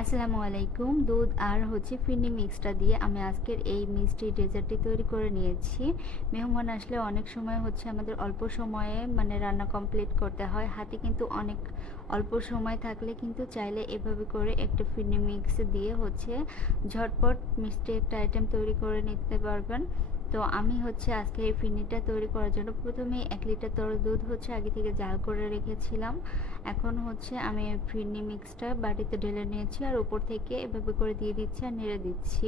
আসসালামু আলাইকুম দুধ আর হচ্ছে ফিরনি মিক্সটা দিয়ে আমি আজকের এই মিষ্টি ডেজার্টটি তৈরি করে নিয়েছি। মেহমান আসলে অনেক সময় হচ্ছে আমাদের অল্প সময়ে মানে রান্না কমপ্লিট করতে হয়। হাতে কিন্তু অনেক অল্প সময় থাকলে কিন্তু চাইলে এভাবে করে একটা ফিরনি মিক্স দিয়ে হচ্ছে ঝটপট মিষ্টি একটা আইটেম তৈরি করে নিতে পারবেন। তো আমি হচ্ছে আজকে এই ফিরনিটা তৈরি করার জন্য প্রথমে এক লিটার তরল দুধ হচ্ছে আগে থেকে জাল করে রেখেছিলাম। এখন হচ্ছে আমি ফিরনি মিক্সটা বাটিতে ঢেলে নিয়েছি আর উপর থেকে এভাবে করে দিয়ে দিচ্ছি আর নেড়ে দিচ্ছি।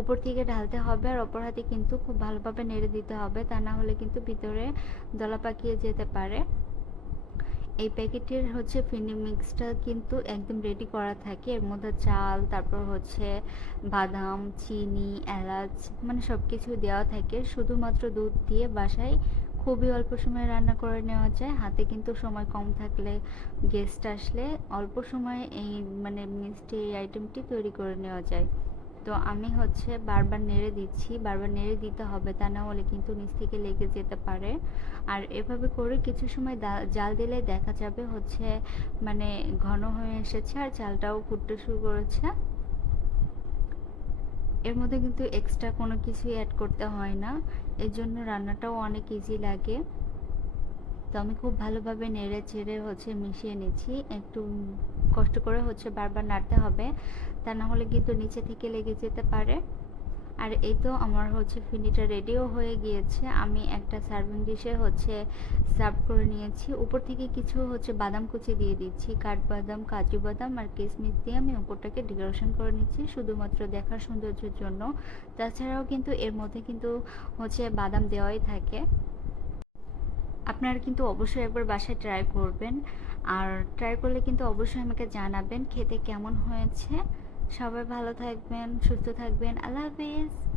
উপর থেকে ঢালতে হবে আর অপর হাতে কিন্তু খুব ভালোভাবে নেড়ে দিতে হবে, তা না হলে কিন্তু ভিতরে দলা পাকিয়ে যেতে পারে। এই প্যাকেটের হচ্ছে ফিনি মিক্সটা কিন্তু একদম রেডি করা থাকে। এর মধ্যে চাল, তারপর হচ্ছে বাদাম, চিনি, এলাচ মানে সব কিছু দেওয়া থাকে। শুধুমাত্র দুধ দিয়ে বাসায় খুবই অল্প সময়ে রান্না করে নেওয়া যায়। হাতে কিন্তু সময় কম থাকলে গেস্ট আসলে অল্প সময়ে এই মানে মিষ্টি এই আইটেমটি তৈরি করে নেওয়া যায়। তো আমি হচ্ছে বারবার নেড়ে দিচ্ছি, বারবার নেড়ে দিতে হবে তা না হলে কিন্তু নিচ থেকে লেগে যেতে পারে। আর এভাবে করে কিছু সময় জাল দিলে দেখা যাবে হচ্ছে মানে ঘন হয়ে এসেছে আর চালটাও ফুটতে শুরু করেছে। এর মধ্যে কিন্তু এক্সট্রা কোনো কিছুই অ্যাড করতে হয় না। এর জন্য রান্নাটাও অনেক ইজি লাগে। তো আমি খুব ভালোভাবে নেড়ে চেড়ে হচ্ছে মিশিয়ে নিচ্ছি। একটু কষ্ট করে হচ্ছে বারবার নাড়তে হবে। তা না হলে কিন্তু নিচে থেকে লেগে যেতে পারে। আর এই তো আমার হচ্ছে ফিনিটা রেডিও হয়ে গিয়েছে। আমি একটা সার্ভিং ডিশে হচ্ছে সার্ভ করে নিয়েছি। উপর থেকে কিছু হচ্ছে বাদাম কুচি দিয়ে দিচ্ছি। কাঠবাদাম, কাজু বাদাম আর কিশমিশ দিয়ে আমি উপরটাকে ডেকোরেশন করে নিচ্ছি শুধুমাত্র দেখার সৌন্দর্যের জন্য। তাছাড়াও কিন্তু এর মধ্যে কিন্তু হচ্ছে বাদাম দেওয়াই থাকে। আপনারা কিন্তু অবশ্যই একবার বাসায় ট্রাই করবেন। আর ট্রাই করলে কিন্তু অবশ্যই আমাকে জানাবেন, খেতে কেমন হয়েছে। সবাই ভালো থাকবেন, সুস্থ থাকবেন। আল্লাহ হাফিজ।